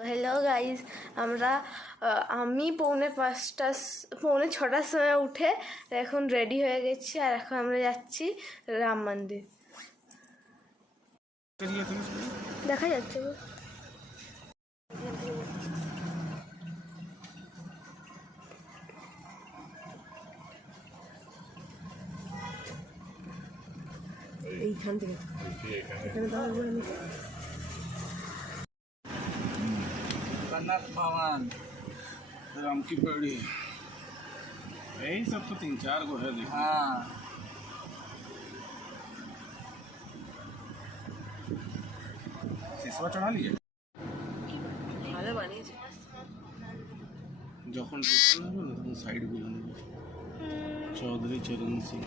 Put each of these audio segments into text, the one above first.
Hello guys, আমি পৌনে ছটার সময় উঠে এখন রেডি হয়ে গেছি, আর এখন আমরা যাচ্ছি রাম মন্দির। দেখা যাচ্ছে এইখান থেকে जगन्नाथ भवन, राम की पड़ी, यही सब तो 3-4 गो है। देखिए हाँ, सिसवा चढ़ा लिए ভালো বানিয়েছে। যখন রিটার্ন হবে না তখন সাইড গুলো নেবে। চৌধুরী চরণ সিং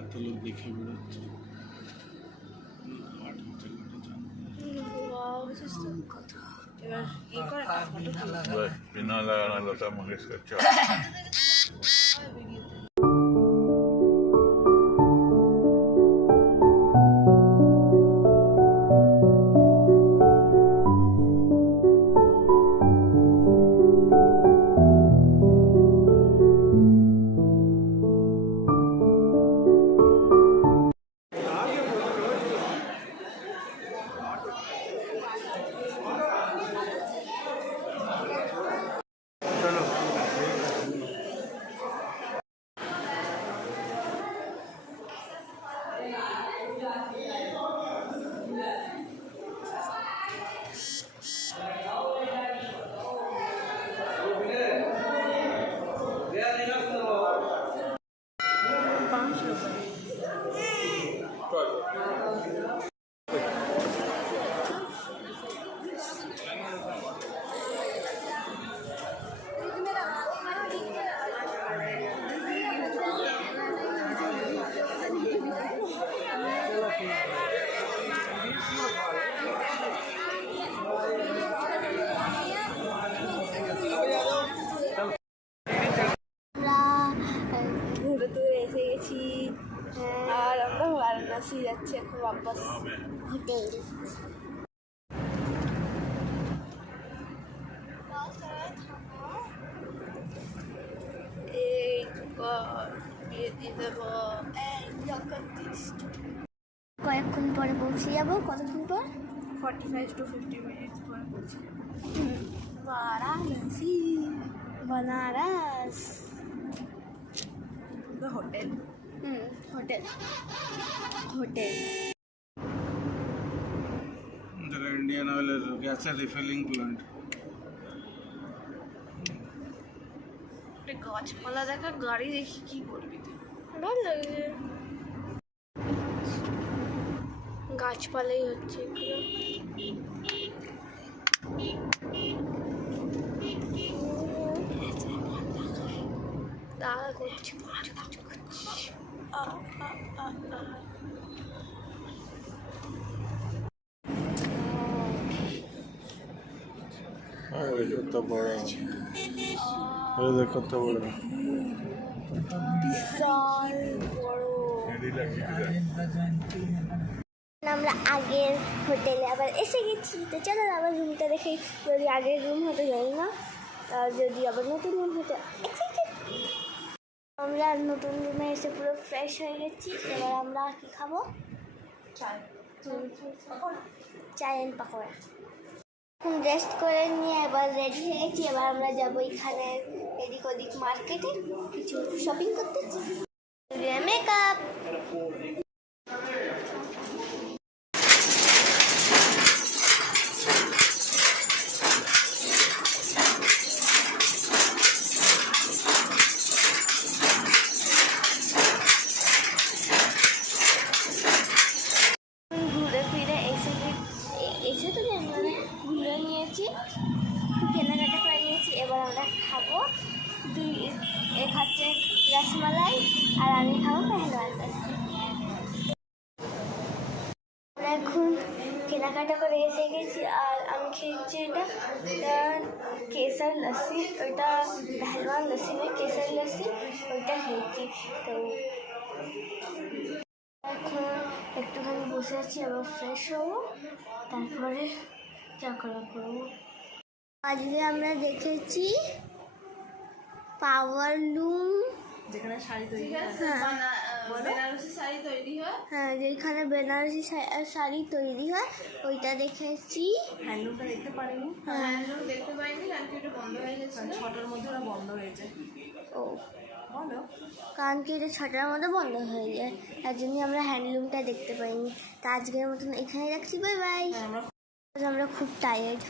এত লোক দেখে বেরোচ্ছে। बिना लगाना लता मंगेशकर আর আমরা বারাণসী যাচ্ছি এখন বাপাস হোটেল। কয়েকক্ষণ পরে পৌঁছে যাবো। কতক্ষণ পর? 45 to 50 minutes পরে পৌঁছে যাবো Varanasi, Banaras hotel. Hotel hotel Indian অয়েলের গ্যাসের রিফিলিং প্ল্যান্ট। গাছপালা দেখা, গাড়ি দেখি কি করবি তুই? ভালো লাগে, গাছপালাই হচ্ছে দাঁড়া করছি। কত বড়, কত বড়, বিশাল বড়। আমরা আগের হোটেলে আবার এসে গেছি, তো চলো আবার রুমটা দেখি। যদি আগের রুম হতে জানি না, যদি আবার নতুন রুম হতে এক্সাইটেড। আমরা নতুন রুমে এসে পুরো ফ্রেশ হয়ে গেছি। এবার আমরা কি খাবো? চায় এন্ড পাকোড়া। এখন রেস্ট করে নিয়ে এবার রেডি হয়ে গেছি। এবার আমরা যাবো এখানে এদিক ওদিক মার্কেটে কিছু শপিং করতে। মেকআপ এসে তো ঘুরে নিয়েছি, কেনাকাটা করে নিয়েছি। এবার আমরা খাবো। এ খাচ্ছে রসমালাই আর আমি খাবো পেহলওয়ান লস্যি। আমরা এখন কেনাকাটা করে এসে গেছি, আর আমি খেয়েছি এটা কেসার লস্যি। ওইটা পেহলওয়ান লস্যি নয়, কেসার লস্যি, ওইটা খেয়েছি। তো এখন একটুখানি বসে আছি, আবার ফ্রেশ হবো, তারপরে যা করা করবো। আজকে আমরা দেখেছি পাওয়ার লুম, যেখানে শাড়ি তৈরি হয়, বেনারসি শাড়ি তৈরি হয়। হ্যাঁ যেখানে বেনারসি শাড়ি তৈরি হয় ওইটা দেখেছি। হ্যান্ডলুমটা দেখতে পারিনি, হ্যান্ডলুম দেখতে পাইনি কারণ কি ওটা বন্ধ হয়ে গেছে, 6টার মধ্যে ওরা বন্ধ হয়েছে। ও বলো, কারণ কি এটা 6টার মধ্যে বন্ধ হয়ে যায়, তার জন্য আমরা হ্যান্ডলুমটা দেখতে পাইনি। তা আজকের মতন এখানে রাখছি, বাই বাই। আমরা খুব টায়ার্ড।